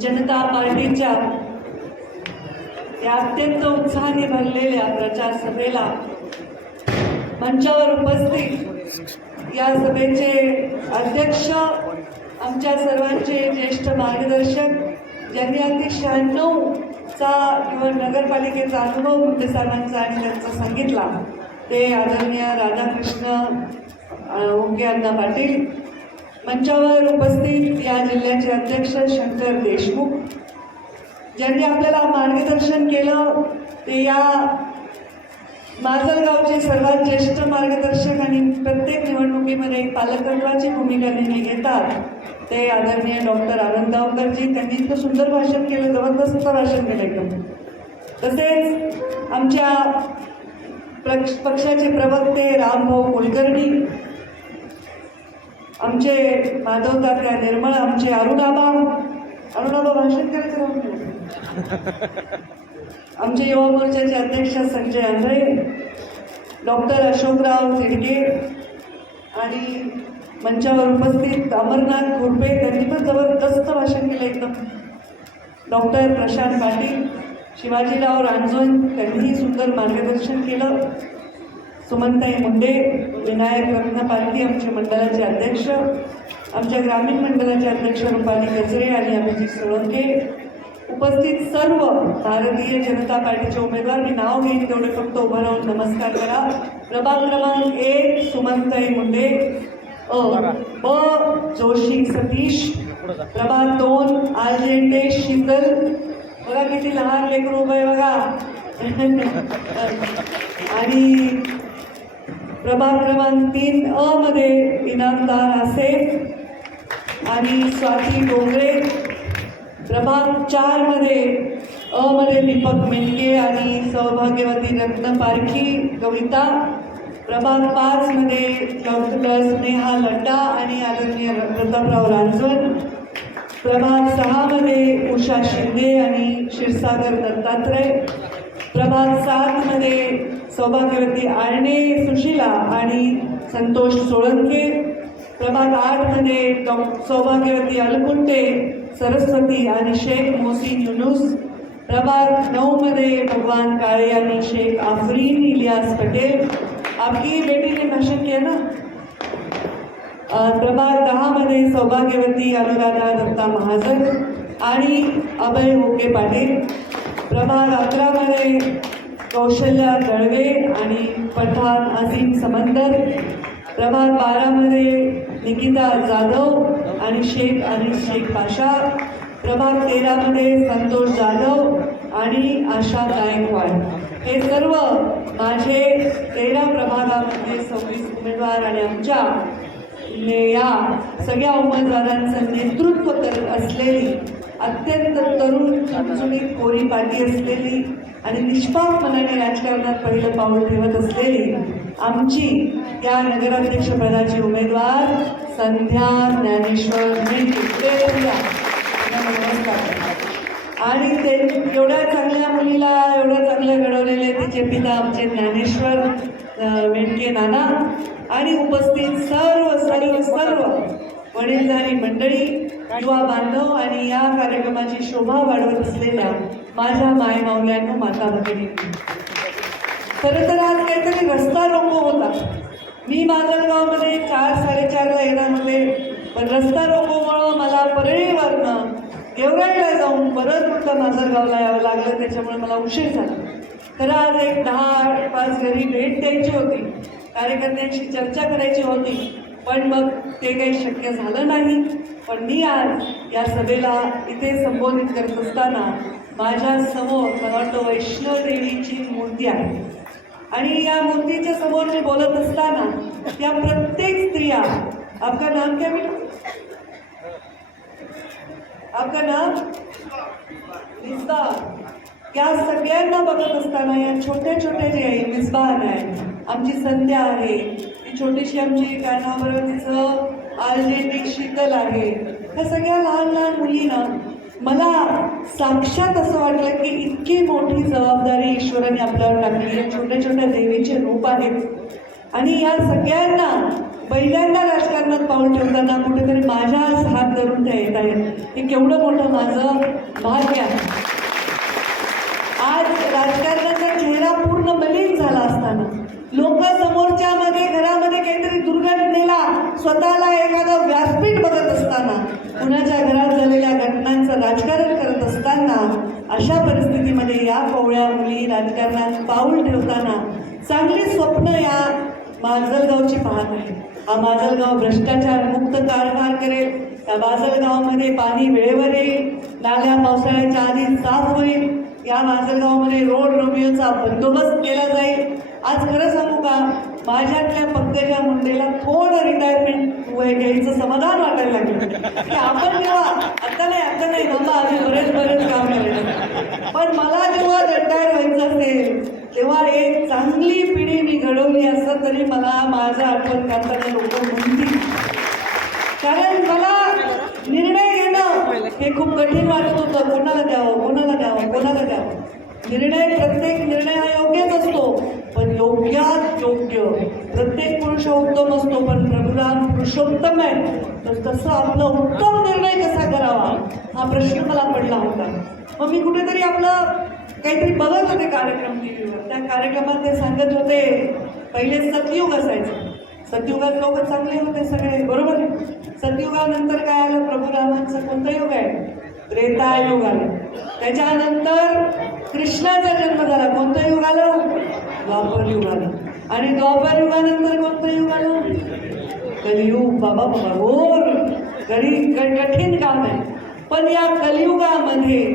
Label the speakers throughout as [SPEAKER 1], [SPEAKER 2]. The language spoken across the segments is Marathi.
[SPEAKER 1] जनता पार्टीच्या या अत्यंत उत्साहाने भरलेल्या प्रचार सभेला मंचावर उपस्थित या सभेचे अध्यक्ष आमच्या सर्वांचे ज्येष्ठ मार्गदर्शक ज्यांनी अगदी शहाण्णवचा किंवा नगरपालिकेचा अनुभव मुंडे साहेबांचा आणि त्यांचा सांगितला ते आदरणीय राधाकृष्ण अ, ओके अण्णा पाटील मंचावर उपस्थित या जिल्ह्याचे अध्यक्ष शंकर देशमुख ज्यांनी आपल्याला मार्गदर्शन केलं ते या माजलगावचे सर्वात ज्येष्ठ मार्गदर्शक आणि प्रत्येक निवडणुकीमध्ये एक पालकत्वाची भूमिका नेहमी घेतात ते आदरणीय डॉक्टर आनंद गावकरजी. त्यांनी इतकं सुंदर भाषण केलं जबरदस्त भाषण केलं एकदम. तसेच आमच्या पक्ष पक्षाचे प्रवक्ते रामभाऊ कुलकर्णी आमचे माधव तात्या निर्मळ आमचे अरुणाबा. अरुणाबा भाषण करायचं. आमचे युवा मोर्चाचे अध्यक्ष संजय आंधळे डॉक्टर अशोकराव तिडके आणि मंचावर उपस्थित अमरनाथ घोरपे त्यांनी पण जबरदस्त भाषण केलं एकदम. डॉक्टर प्रशांत पाटील शिवाजीराव रांजोन त्यांनीही सुंदर मार्गदर्शन केलं. सुमनताई मुंडे विनायक रत्न पालखी आमचे मंडळाचे अध्यक्ष आमच्या ग्रामीण मंडळाचे अध्यक्ष रुपाली गजरे आणि अभिजित सोळंके. उपस्थित सर्व भारतीय जनता पार्टीचे उमेदवार मी नाव घेईन तेवढे फक्त उभं राहून नमस्कार करा. प्रभाग क्रमांक एक सुमनताई मुंडे. अ ब जोशी सतीश. प्रभाग दोन आर्जेंटे शीतल बघा किती लहान लेकर उभं आहे बघा. आणि प्रभाग क्रमांक तीन अ मध्ये इनामदार आसेफ आणि स्वाती डोंगरे प्रभाग चारमध्ये अ मध्ये दीपक मेंडके आणि सौभाग्यवती रत्न पारखी कविता. प्रभाग पाच मध्ये डॉक्टर स्नेहा लड्डा आणि आदरणीय प्रतापराव रांजवन प्रभाग सहामध्ये उषा शिंदे आणि क्षीरसागर दत्तात्रय. प्रभाग सातमध्ये सौभाग्यवती आरणे सुशिला आणि संतोष सोळंके. प्रभाग आठमध्ये डॉ सौभाग्यवती अलकुंटे सरस्वती आणि शेख मोहसिन युनुस. प्रभाग नऊमध्ये भगवान काळे आणि शेख आफरीन इलियास पटेल. आपकी बेटी ने भाषण किया ना? प्रभाग दहामध्ये सौभाग्यवती अनुराधा दत्ता महाजन आणि अभय होके पाटील. प्रभाग अकरामध्ये कौशल्या दळवे आणि पठाण असीम समंदर प्रभाग बारामध्ये निकिता जाधव आणि शेख आणि शेख पाशा प्रभाग तेरामध्ये संतोष जाधव आणि आशा गायकवाड. हे सर्व माझे तेरा प्रभागामध्ये सव्वीस उमेदवार आणि आमच्या ने- या सगळ्या उमेदवारांचं नेतृत्व करत असलेली अत्यंत तरुण चुणचुणीत कोरी पाठी असलेली आणि निष्पाप मनाने राजकारणात पहिलं पाऊल ठेवत असलेली आमची या नगराध्यक्षपदाची उमेदवार संध्या ज्ञानेश्वर आणि ते एवढ्या चांगल्या मुलीला एवढ्या चांगल्या घडवलेले तिचे पिता आमचे ज्ञानेश्वर अं, नाना आणि उपस्थित सर्व वडीलधारी मंडळी युवा बांधव आणि या कार्यक्रमाची शोभा वाढवत असलेल्या माझ्या मायमाऊल्यांनो माता भगिनी खरं तर आज काहीतरी रस्ता रोको होता. मी माजलगावमध्ये चार साडेचारला येणार होते पण रस्ता रोकोमुळं मला परळीवरनं गेवराईला जाऊन परत उलटं माजलगावला यावं लागलं त्याच्यामुळे मला उशीर झाला. खरं आज एक दहा आठ पाच घरी भेट द्यायची होती. कार्यकर्त्यांशी चर्चा करायची होती. पण मग ते काही शक्य झालं नाही. पण मी आज या सभेला इथे संबोधित करत असताना माझ्यासमोर मला वाटतं वैष्णवदेवीची मूर्ती आहे. आणि या मूर्तीच्या समोर मी बोलत असताना त्या प्रत्येक स्त्रिया आपका नाम क्या बेटा? आपका नाम? मिसबा. या सगळ्यांना बघत असताना या छोट्या छोट्या जे आहे मिसबान आहे आमची संध्या आहे. ती छोटीशी आमची काय तिचं आलजेटिक शीतल आहे. ह्या सगळ्या लहान लहान मुलींना मला साक्षात असं वाटलं की इतकी मोठी जबाबदारी ईश्वराने आपल्यावर टाकली. आहे छोट्या छोट्या देवीचे रूप आहेत. आणि या सगळ्यांना पहिल्यांदा राजकारणात पाऊल ठेवताना कुठेतरी माझ्याच हात धरून त्या येत आहेत. हे केवढं मोठं माझं भाग्य आहे. आज राजकारणाचा चेहरा पूर्ण मलिन झाला असताना लोक समोरच्या मध्ये घरामध्ये काहीतरी दुर्घटनेला स्वतःला एखादं व्यासपीठ बघत असताना कुणाच्या घरात झालेल्या घटनांचं राजकारण करत असताना अशा परिस्थितीमध्ये या कोवळ्या मुली राजकारणात पाऊल ठेवताना चांगली स्वप्न या माजलगावची पाहत आहे हा माजलगाव भ्रष्टाचार मुक्त कारभार करेल. त्या माजलगावमध्ये पाणी वेळेवर येईल. नाल्या पावसाळ्याच्या आधी साफ होईल. या माजलगावमध्ये रोड रोमिओचा बंदोबस्त केला जाईल. आज खरं सांगू का माझ्यातल्या पंकजा मुंडेला थोडं रिटायरमेंट वय घ्यायचं समाधान वाटायला लागलं. की आपण जेव्हा आता नाही आता नाही बाबा आम्ही बरेच बरेच काम केलेलं पण मला जेव्हा रिटायर व्हायचं असेल तेव्हा एक चांगली पिढी मी घडवली असं तरी मला माझं आठवण करताना लोक म्हणतील. कारण मला हे खूप कठीण वाटत होतं. कोणाला द्यावं? कोणाला द्यावं? कोणाला द्यावं? निर्णय प्रत्येक निर्णय हा योग्यच असतो. पण योग्यात योग्य. प्रत्येक पुरुष उत्तम असतो पण प्रभुराम पुरुषोत्तम आहे तर तसं आपलं उत्तम निर्णय कसा करावा? हा प्रश्न मला पडला होता. मग मी कुठेतरी आपलं काहीतरी बघत होते कार्यक्रम टी व्हीवर त्या कार्यक्रमात ते सांगत होते पहिले सतयुग असायचं सतयुगात लोक चांगले होते सगळे बरोबर? आहे? सतयुगानंतर काय आलं? प्रभू रामांचं कोणतं युग आहे? त्रेतायुग आलं. त्याच्यानंतर कृष्णाचा जन्म झाला. कोणतं युग आलं? द्वापर युग आलं. आणि द्वापर युगानंतर कोणतं युग आलं? कलियुग. बाबा बाबा घोर गरी कठीण काम आहे. पण या कलियुगामध्ये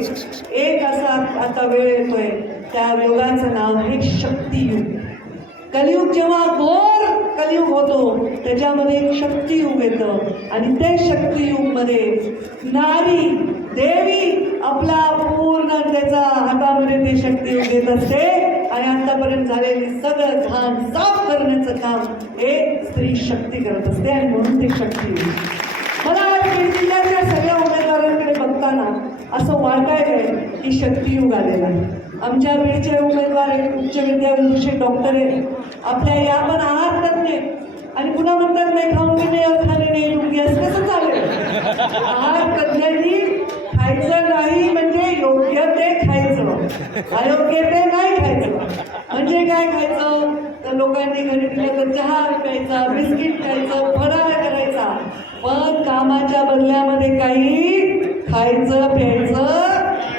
[SPEAKER 1] एक असा आता वेळ येतोय. त्या युगाचं नाव आहे शक्तियुग. कलियुग जेव्हा घोर कलियुग होतो त्याच्यामध्ये एक शक्तियुग येतं. आणि ते शक्तियुगमध्ये नारी देवी आपला पूर्ण त्याचा हातामध्ये ते शक्तियुग देत असते. आणि आतापर्यंत झालेली सगळं घाण साफ करण्याचं काम हे स्त्री शक्ती करत असते आणि म्हणून ते शक्तियुग. मला वाटते जिल्ह्याच्या सगळ्या उमेदवारांकडे बघताना असं वाटायलंय की शक्तियुग आलेला आहे. आमच्या वेळचे उमेदवार आहेत उच्च विद्याभूषण डॉक्टर आहेत. आपल्या या पण आहार तज्ञ आणि पुन्हा म्हणतात नाही खाऊन नाही और नाही योग्य असं कसं चालेल? आहार तज्ञांनी खायचं नाही म्हणजे योग्य ते खायचं. अयोग्य ते नाही खायचं. म्हणजे काय खायचं? तर लोकांनी घरी दिलं तर चहा प्यायचा बिस्किट खायचं फराळ करायचा. पण कामाच्या बदल्यामध्ये काही खायचं प्यायचं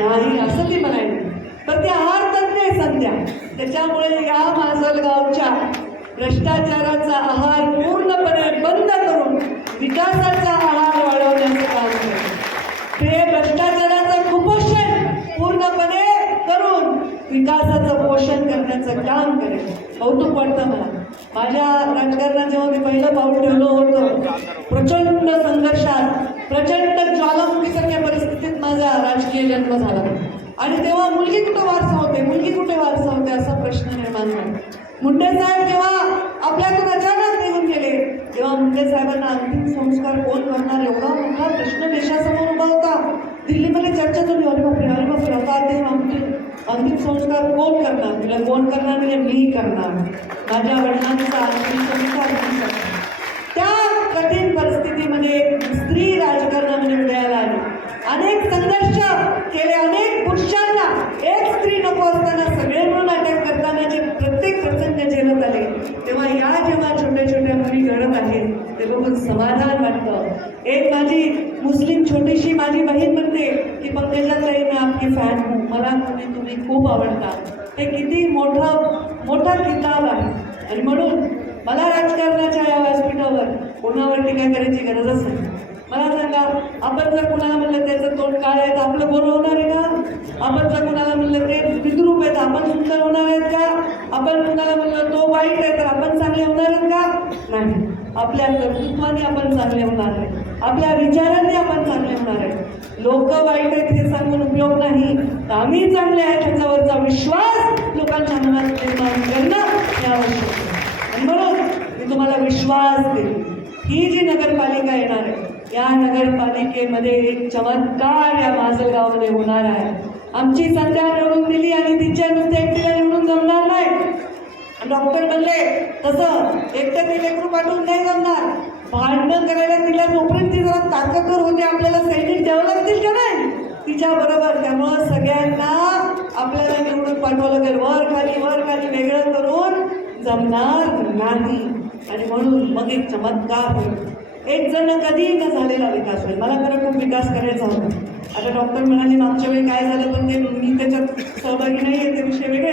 [SPEAKER 1] नाही असं ती म्हणायची. तर ते आहार तज्ञ आहे सध्या. त्याच्यामुळे या माजलगावच्या भ्रष्टाचाराचा आहार पूर्णपणे बंद करून विकासाचा आहार वाढवण्याचं काम ते भ्रष्टाचाराचं कुपोषण पूर्णपणे करून विकासाचं पोषण करण्याचं काम करेल कौतुक वाटतं मला. माझ्या राजकारणात जेव्हा मी पहिलं पाऊल ठेवलं होतं प्रचंड संघर्षात प्रचंड ज्वालामुखीसारख्या परिस्थितीत माझा राजकीय जन्म झाला. आणि तेव्हा मुलगी कुठं वारसा होते? मुलगी कुठे वारसा होते? असा प्रश्न निर्माण झाला. मुंडे साहेब जेव्हा आपल्यातून अचानक निघून गेले तेव्हा मुंडे साहेबांना अंतिम संस्कार कोण करणार? एवढा मोठा प्रश्न देशासमोर उभा होता. दिल्लीमध्ये चर्चा झाली अरे बापरे अरे बापरे आता ते अंतिम अंतिम संस्कार कोण करणार? तिला कोण करणार? म्हणजे मी करणार. माझ्या वडिलांचा अंतिम संस्कार मी करणार? त्या कठीण परिस्थितीमध्ये स्त्री राजकारणामध्ये उदयाला आली. अनेक संघर्ष केले अनेक पुरुषांना. एक स्त्री नको असताना सगळे मिळून अटॅक करतानाचे प्रत्येक प्रसंग झेलत आले तेव्हा या जेव्हा छोट्या छोट्या मुली घडत आहेत ते बघून समाधान वाटतं. एक माझी मुस्लिम छोटीशी माझी बहीण म्हणते की पंकजाताई मी आपली फॅन मला तुम्ही तुम्ही खूप आवडता. हे किती मोठं मोठा किताब आहे. आणि म्हणून मला राजकारणाच्या या व्यासपीठावर कोणावर टीका करायची गरजच नाही. मला सांगा आपण जर कुणाला म्हणलं त्याचं तोंड काय आहे तर आपलं बरं होणार आहे का? आपण जर कुणाला म्हणलं ते विद्रूप आहे तर आपण सुंदर होणार आहेत का? आपण कुणाला म्हणलं तो वाईट आहे तर आपण चांगले होणार आहेत का? नाही. आपल्या कर्तृत्वाने आपण चांगले होणार आहे आपल्या विचारांनी आपण चांगले होणार आहे. लोक वाईट आहेत हे सांगून उपयोग नाही. तर आम्ही चांगले आहेत ह्याच्यावरचा विश्वास लोकांच्या मनात निर्माण करणं हे आवश्यक आहे. म्हणून मी तुम्हाला विश्वास देईल ही जी नगरपालिका येणार आहे या नगरपालिकेमध्ये एक चमत्कार या माजलगावमध्ये होणार आहे. आमची संध्या निवडून दिली आणि तिच्या नुसते एकटीला निवडून जमणार नाही. डॉक्टर म्हणले तसं एकटं ते लेकरू पाठवून नाही जमणार. भांडणं करायला तिला जोपर्यंत ती जरा ताकदवर होते आपल्याला सैनिक द्यावं लागतील का नाही? तिच्या बरोबर त्यामुळं सगळ्यांना आपल्याला निवडून पाठवावं लागेल वर खाली वर खाली वेगळं करून जमणार नाही. आणि म्हणून मग एक चमत्कार होईल. एक जण कधी एका झालेला विकास होईल. मला खरं खूप विकास करायचा होता. आता डॉक्टर म्हणाले मागच्या वेळी काय झालं पण ते मी त्याच्यात सहभागी नाही आहे ते विषय वेगळे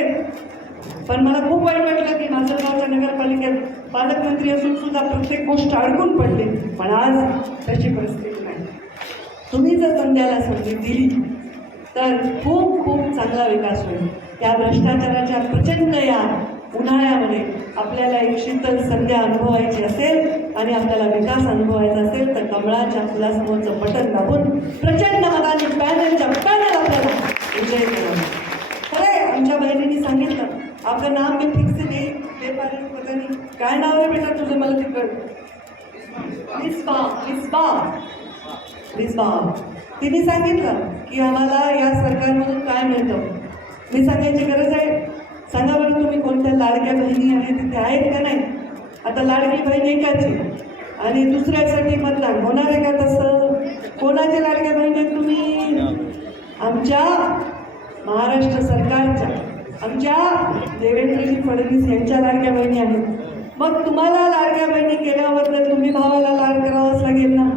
[SPEAKER 1] पण मला खूप वाईट वाटलं की माजलगावच्या नगरपालिकेत पालकमंत्री असून सुद्धा प्रत्येक गोष्ट अडकून पडली. पण आज तशी परिस्थिती नाही. तुम्ही जर संध्याला संधी दिली तर खूप खूप चांगला विकास होईल. या भ्रष्टाचाराच्या प्रचंड या उन्हाळ्यामध्ये आपल्याला एक शीतल संध्या अनुभवायची असेल आणि आपल्याला विकास अनुभवायचा असेल तर कमळाच्या फुलासमोरचं बटन दाबून प्रचंड मताने पॅनलच्या पॅनल आपल्याला विजय करावा खरं आहे आमच्या बहिणींनी सांगितलं आपलं नाव मी फिक्स दे ते पाहिजे पता नाही काय नाव आहे बेटा तुझं मला तिकड? मिसबा मिसबा मिसबा तिने सांगितलं की आम्हाला या सरकारमधून काय मिळतं? मी सांगायची गरज आहे सांगा बरं तुम्ही कोणत्या लाडक्या बहिणी आहेत तिथे आहेत का नाही? आता लाडकी बहीण एकाची. आणि दुसऱ्यासाठी मतदान होणार आहे का तसं? कोणाच्या लाडक्या बहीण आहेत तुम्ही? आमच्या महाराष्ट्र सरकारच्या. आमच्या देवेंद्रजी फडणवीस यांच्या लाडक्या बहिणी आहेत. मग तुम्हाला लाडक्या बहिणी केल्याबद्दल तुम्ही भावाला लाड करावाच लागेल ना?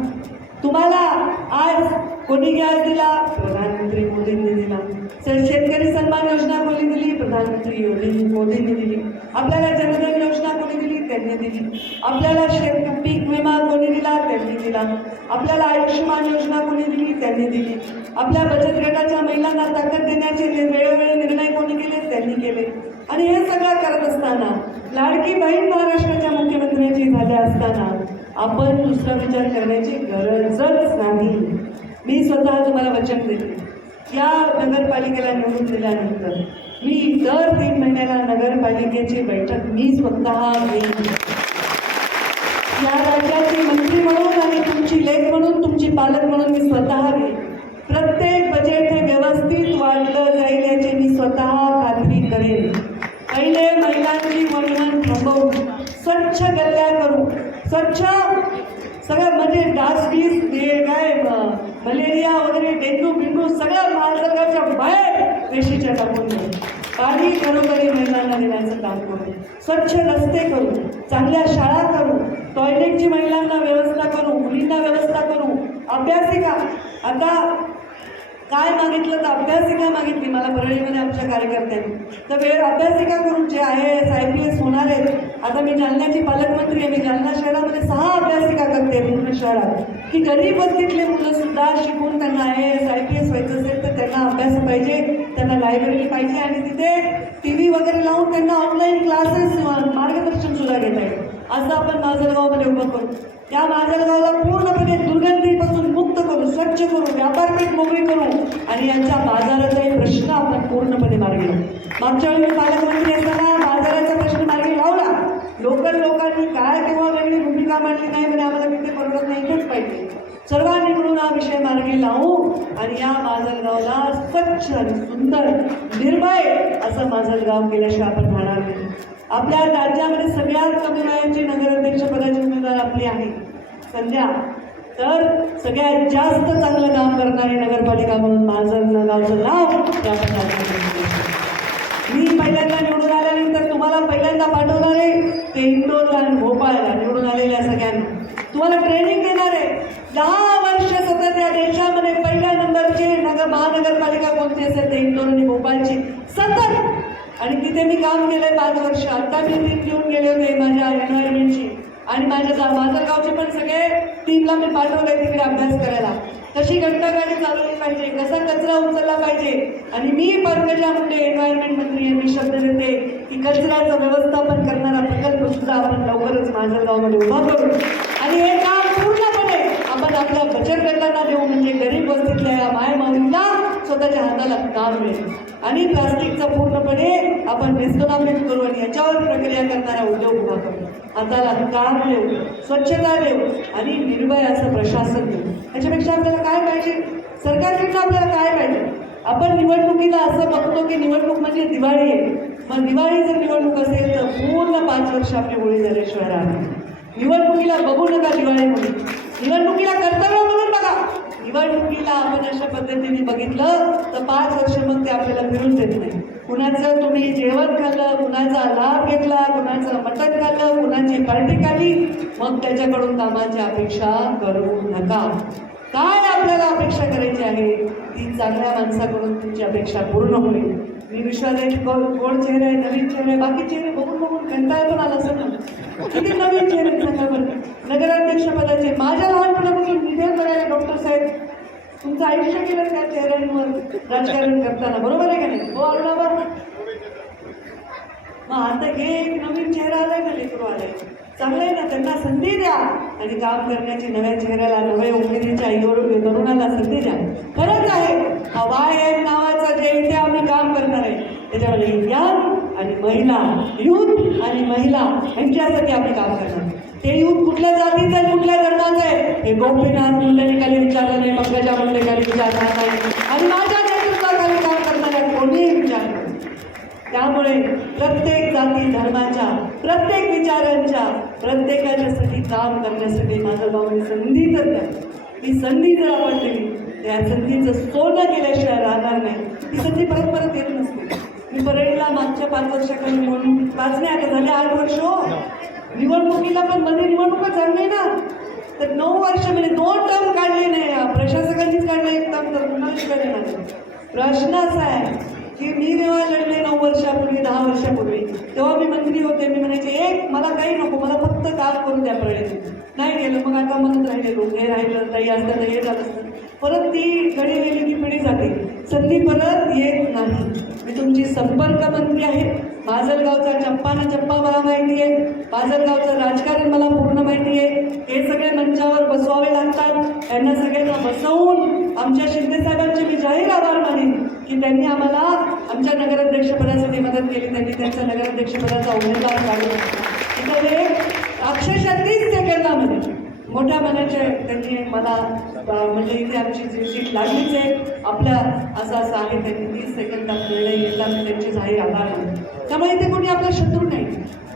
[SPEAKER 1] तुम्हाला आज कोणी गॅस दिला? प्रधानमंत्री मोदींनी दिला. शेतकरी सन्मान योजना कोणी दिली? प्रधानमंत्री योगी मोदींनी दिली. आपल्याला जनधन योजना कोणी दिली? त्यांनी दिली. आपल्याला शेत पीक विमा कोणी दिला? त्यांनी दिला. आपल्याला आयुष्यमान योजना कोणी दिली? त्यांनी दिली. आपल्या बचत गटाच्या महिलांना ताकद देण्याचे वेळोवेळी निर्णय कोणी केले? त्यांनी केले. आणि हे सगळं करत असताना लाडकी बहीण महाराष्ट्राच्या मुख्यमंत्र्यांची झाल्या असताना आपण दुसरा विचार करण्याची गरजच नाही. मी स्वतः तुम्हाला वचन देते. या नगरपालिकेला निवडून दिल्यानंतर मी दर तीन महिन्याला नगरपालिकेची बैठक मी स्वतः घेईन. या राज्याचे मंत्री म्हणून आणि तुमची लेख म्हणून तुमची पालक म्हणून मी स्वतः घेईन. प्रत्येक बजेट हे व्यवस्थित घरोघरी महिलांना देण्याचं काम करू. स्वच्छ रस्ते करू चांगल्या शाळा करू टॉयलेटची महिलांना व्यवस्था करू मुलींना व्यवस्था करू. अभ्यासिका आता काय मागितलं तर अभ्यासिका मागितली? मला परळीमध्ये आमच्या कार्यकर्त्यांनी. तर वेळ अभ्यासिका करून जे I S I P S होणार आहेत आता मी जालन्याची पालकमंत्री आहे. मी जालना शहरामध्ये सहा अभ्यासिका करते पूर्ण शहरात. की गरीब वस्तीतले मुलं सुद्धा शिकून त्यांना I S I P S व्हायचं असेल तर त्यांना अभ्यास पाहिजे त्यांना लायब्ररी पाहिजे आणि तिथे टी व्ही वगैरे लावून त्यांना ऑनलाईन क्लासेस मार्गदर्शन सुद्धा घेता येईल. असं आपण माझं गावामध्ये उभं करू. या माजलगावला पूर्णपणे दुर्गंधीपासून मुक्त करू स्वच्छ करू व्यापारपेठ मोकळी करू आणि यांच्या बाजाराचाही प्रश्न आपण पूर्णपणे मार्गी लावू मागच्या वेळी मी पालकमंत्री असताना बाजाराचा प्रश्न मार्गी लावला. लोकल लोकांनी काय केव्हा वेगळी भूमिका मांडली नाही म्हणजे आम्हाला तिथे परवडत नाही इथेच पाहिजे. सर्वांनी मिळून हा विषय मार्गी लावू आणि या माजलगावला स्वच्छ आणि सुंदर निर्भय असं माजलगाव केल्याशिवाय आपण राहणार नाही. आपल्या राज्यामध्ये सगळ्यात कमी वयाची नगराध्यक्षपदाची उमेदवार आपली आहे. संध्या तर सगळ्यात जास्त चांगलं काम करणारी नगरपालिका म्हणून माझं गावचं नाव त्या मी पहिल्यांदा निवडून आल्यानंतर तुम्हाला पहिल्यांदा पाठवणार आहे ते इंदोरला आणि भोपाळला निवडून आलेल्या सगळ्यांना. तुम्हाला ट्रेनिंग देणार आहे. दहा वर्ष सतत या देशामध्ये पहिल्या नंबरची नगर महानगरपालिका कोणती असेल ते इंदोर आणि भोपाळची. सतत! आणि तिथे मी काम केलंय पाच वर्ष? आता मी टीम घेऊन गेले होते माझ्या एन्व्हायरमेंटची आणि माझ्या गा- माजलगावचे पण सगळे टीमला मी पाठवलंय तिकडे अभ्यास करायला. कशी घंटागाडी चालवली पाहिजे कसा कचरा उचलला पाहिजे. आणि मी पंकजा मुंडे एन्व्हायरमेंट मंत्री यांनी शब्द देते की कचऱ्याचं व्यवस्थापन करणारा प्रकल्प सुद्धा आपण लवकरच माजलगावमध्ये उभा करू. आणि हे काम पूर्णपणे आपण आपल्या बचत गटांना देऊ म्हणजे गरीब वस्तीतल्या या मायमाऊलींना स्वतःच्या हाताला काम मिळेल. आणि प्लास्टिकचा पूर्णपणे आपण निस्तनाबूत करू आणि याच्यावर प्रक्रिया करणारा उद्योग उभा करू. हाताला काम देऊ स्वच्छता देऊ आणि निर्भय असं प्रशासन देऊ. याच्यापेक्षा आपल्याला काय पाहिजे? सरकारकडनं आपल्याला काय पाहिजे? आपण निवडणुकीला असं बघतो की निवडणूक म्हणजे दिवाळी. आहे मग दिवाळी जर निवडणूक असेल तर पूर्ण पाच वर्ष आपली होळी झाल्याशिवाय राहणार निवडणुकीला बघू नका दिवाळी म्हणून. निवडणुकीला कर्तव्य म्हणून बघा. निवडणुकीला आपण अशा पद्धतीने बघितलं तर पाच वर्ष मग ते आपल्याला फिरून देत नाही. कुणाचं तुम्ही जेवण खाल्लं कुणाचा लाभ घेतला कुणाचं मटण खाल्लं कुणाची पार्टी खाल्ली मग त्याच्याकडून कामाची अपेक्षा करू नका. काय आपल्याला अपेक्षा करायची आहे? ती चांगल्या माणसाकडून तुमची अपेक्षा पूर्ण होईल. मी विश्वास आहे की कोण चेहरे आहे नवीन चेहरे आहे बाकी चेहरे बघून बघून कंटाळा पण आला असं ना. किती नवीन चेहरे सांगा बरं नगराध्यक्ष पदाचे माझ्या लहानपणापासून निधन करायला डॉक्टर साहेब तुमचं आयुष्य गेलं त्या चेहऱ्यांवर राजकारण करताना बरोबर आहे का नाही? हो बरोबर मग आता हे एक नवीन चेहरा आलाय ना लेकरू आलाय? चांगलं आहे ना? त्यांना संधी द्या. आणि काम करण्याची नव्या चेहऱ्याला नव्या उमेदीच्या युवक तरुणाला संधी द्या. खरंच आहे. हा वाय एम नावाचं जे इथे आम्ही काम करणार आहे त्याच्यामध्ये यंग आणि महिला युथ आणि महिला यांच्यासाठी आम्ही काम करणार ते युथ कुठल्या जातीचं आहे कुठल्या धर्माचं आहे हे गोपीनाथ मुंडेनिकाने विचारलं नाही पंकजा मुंडेकाने विचारणार नाही. आणि माझ्या नेतृत्वाखाली काम करणाऱ्या कोणीही विचारणार त्यामुळे प्रत्येक जाती धर्माच्या प्रत्येक विचारांच्या प्रत्येकाच्यासाठी काम करण्यासाठी माझं गाव संधी तर द्या. ही संधी जर आपण दिली त्या संधीचं सोनं केल्याशिवाय राहणार नाही. ती संधी परत परत येत नसते. मी परळीला मागच्या पाच वर्षाखाली निवडणूक पाच नाही आता झाले आठ वर्ष हो निवडणुकीला पण मध्ये निवडणूकच झाली ना. तर नऊ वर्ष म्हणजे दोन टर्म काढले नाही. प्रशासकांनीच काढला एक टर्म तर कुणाला शिकायला नाही. प्रश्न असा आहे. की मी जेव्हा लढले नऊ वर्षापूर्वी दहा वर्षापूर्वी तेव्हा मी मंत्री होते. मी म्हणायचे एक मला काही नको मला फक्त काम करून द्या प्रयत्न नाही गेलं. मग आता म्हणत राहिले लोक हे राहिलं ताई असतं हे झालं. असतं परत ती घडी गेली की पिढी जाते संधी परत येत नाही. मी तुमची संपर्क मंत्री आहे. माजलगावचा चप्पा ना चप्पा मला माहिती आहे. माजलगावचं राजकारण मला पूर्ण माहिती आहे. हे सगळे मंचावर बसवावे लागतात. त्यांना सगळ्यांना बसवून आमच्या शिंदेसाहेबांचे मी जाहीर आभार मानेन की त्यांनी आम्हाला आमच्या नगराध्यक्षपदासाठी मदत केली. त्यांनी त्यांचा नगराध्यक्षपदाचा उमेदवार काढला तिथं ते अक्षरशः तीस सेकंदामध्ये मोठ्या मनाचे त्यांनी मला म्हणजे इथे आमची जी सीट लागलीच आहे आपल्या असं असं आहे त्यांनी तीस सेकंदात निर्णय घेतला मी त्यांचे जाहीर आभार त्यामुळे इथे कोणी आपला शत्रू नाही.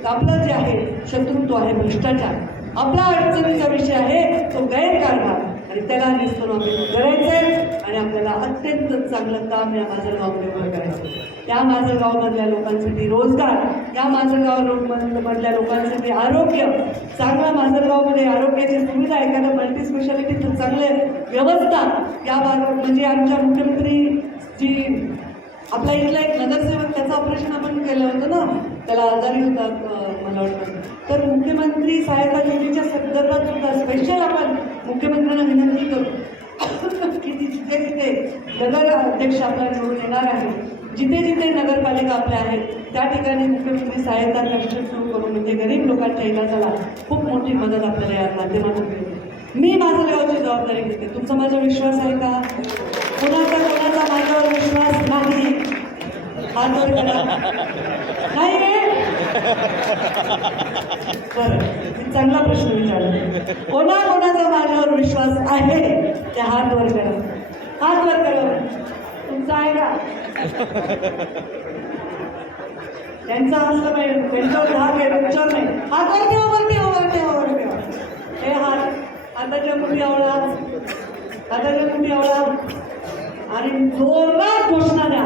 [SPEAKER 1] आपलं जे आहे शत्रुत्व आहे भ्रष्टाचार. आपला अडचणीचा विषय आहे तो गैरकारभार आणि त्याला निसरून आपल्याला करायचं आहे आणि आपल्याला अत्यंत चांगलं काम या माजलगावमध्ये उभं करायचं त्या या माजलगावमधल्या लोकांसाठी रोजगार या माजलगाव लो- मधल्या लोकांसाठी आरोग्य चांगला माजलगावमध्ये आरोग्याची सुविधा एखाद्या मल्टी स्पेशालिटीचं चांगले व्यवस्था या भाग म्हणजे आमच्या मुख्यमंत्री जी आपला इथला एक नगरसेवक त्याचं ऑपरेशन आपण केलं होतं ना? त्याला आजारी होता मला वाटतं. तर मुख्यमंत्री सहायता निधीच्या संदर्भात सुद्धा स्पेशल आपण मुख्यमंत्र्यांना विनंती करू की तिथे तिथे नगर अध्यक्ष आपला निवडून येणार आहे जिथे जिथे नगरपालिका आपल्या आहेत त्या ठिकाणी मुख्यमंत्री सहायता कक्ष सुरू करून म्हणजे गरीब लोकांच्या इलाजाला खूप मोठी मदत आपल्याला या माध्यमातून मिळते. मी माझ्या गावाची जबाबदारी घेते. तुमचा माझा विश्वास आहे का? कोणाचा कोणाचा माझ्यावर विश्वास नाही? हात वर करा. नाही रे. बरं चांगला प्रश्न विचारला. कोणा कोणाचा माझ्यावर विश्वास आहे? त्या हात वर करा. हात वर करा. तुमचा आहे का त्यांचा असलं नाही त्यांच्यावर धाक आहे तुमच्यावर नाही. हा वर ठेवा आवडते ठेवा ठेवा ठेवा हे हात हाताच्या मुठी आवळा हाताच्या मुठी आवळा आणि जोरदार घोषणा द्या.